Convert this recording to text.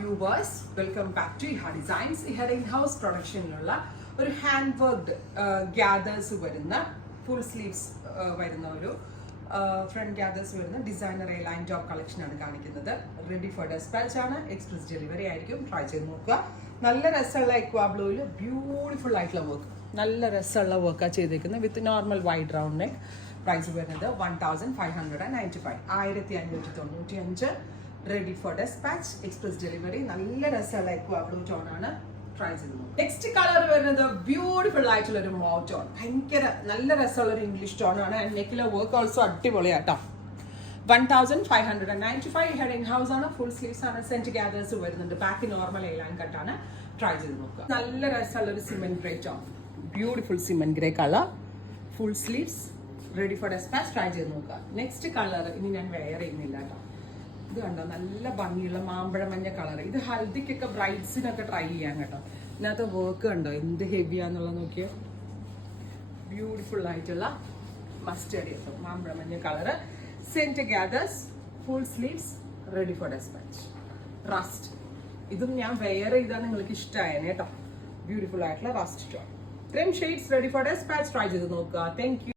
Viewers, welcome back to Iha designs. Iha in house പ്രൊഡക്ഷനിലുള്ള ഒരു hand worked gathers വരുന്ന ഫുൾ സ്ലീവ്സ് വരുന്ന ഒരു ഫ്രണ്ട് ഗ്യാദേഴ്സ് വരുന്ന ഡിസൈനർ എ ലൈൻ ടോപ്പ് കളക്ഷനാണ് കാണിക്കുന്നത്. റെഡി ഫോർ ഡെസ്പാച്ച് ആണ്. എക്സ്പ്രസ് ഡെലിവറി ആയിരിക്കും. ട്രൈ ചെയ്ത് നോക്കുക. നല്ല രസമുള്ള എക്വാ ബ്ലൂവിൽ ബ്യൂട്ടിഫുൾ ആയിട്ടുള്ള വർക്ക്, നല്ല രസമുള്ള വർക്കാണ് ചെയ്തേക്കുന്നത് with normal wide round neck. Price വരുന്നത് 1595, 1595. Ready for despatch, express delivery. നല്ല രസമുള്ള എക്വാ ബ്ലൂ ടോൺ ആണ്. ട്രൈ ചെയ്ത് നോക്കുക. നെക്സ്റ്റ് കളർ വരുന്നത് ബ്യൂട്ടിഫുൾ ആയിട്ടുള്ള ഒരു മോ ടോൺ, ഭയങ്കര നല്ല രസമുള്ള ഒരു ഇംഗ്ലീഷ് ടോൺ ആണ്. ആൻഡ് നെക്കിലെ വർക്ക് ഓൾസോ അടിപൊളിയാട്ടോ. 1595. ഹെഡ് ഇൻ ഹൗസ് ആണ്. ഫുൾ സ്ലീവ്സ് ആണ്. സെന്റ് ഗ്യാദേഴ്സ് വരുന്നുണ്ട്. ബാക്ക് നോർമൽ എ ലൈൻ കട്ടാണ്. ട്രൈ ചെയ്ത് നോക്കുക. നല്ല രസമുള്ള ഒരു cement grey tone, beautiful cement grey colour, full sleeves. Ready for despatch. Try ചെയ്ത് നോക്കുക. നെക്സ്റ്റ് കളർ ഇനി ഞാൻ വെയർ ചെയ്യുന്നില്ല കേട്ടോ. ഇത് കണ്ടോ, നല്ല ഭംഗിയുള്ള മാമ്പഴ മഞ്ഞ കളർ. ഇത് ഹൽദിക്കൊക്കെ ബ്രൈഡ്സിനൊക്കെ ട്രൈ ചെയ്യാൻ കേട്ടോ. ഇതിനകത്ത് വർക്ക് കണ്ടോ എന്ത് ഹെവിയാന്നുള്ളത് നോക്കിയോ. ബ്യൂട്ടിഫുൾ ആയിട്ടുള്ള മസ്റ്റേർഡ് യെല്ലോ മാമ്പഴ മഞ്ഞ കളർ, സെന്റ് gathers, full sleeves. Ready for despatch. Rust, ഇതും ഞാൻ വെയർ ചെയ്താൽ നിങ്ങൾക്ക് ഇഷ്ടമായേനെ കേട്ടോ. ബ്യൂട്ടിഫുൾ ആയിട്ടുള്ള റസ്റ്റ് ടോൺ. ഇത്രയും shades ready for despatch. Try ചെയ്ത് നോക്കുക. Thank U.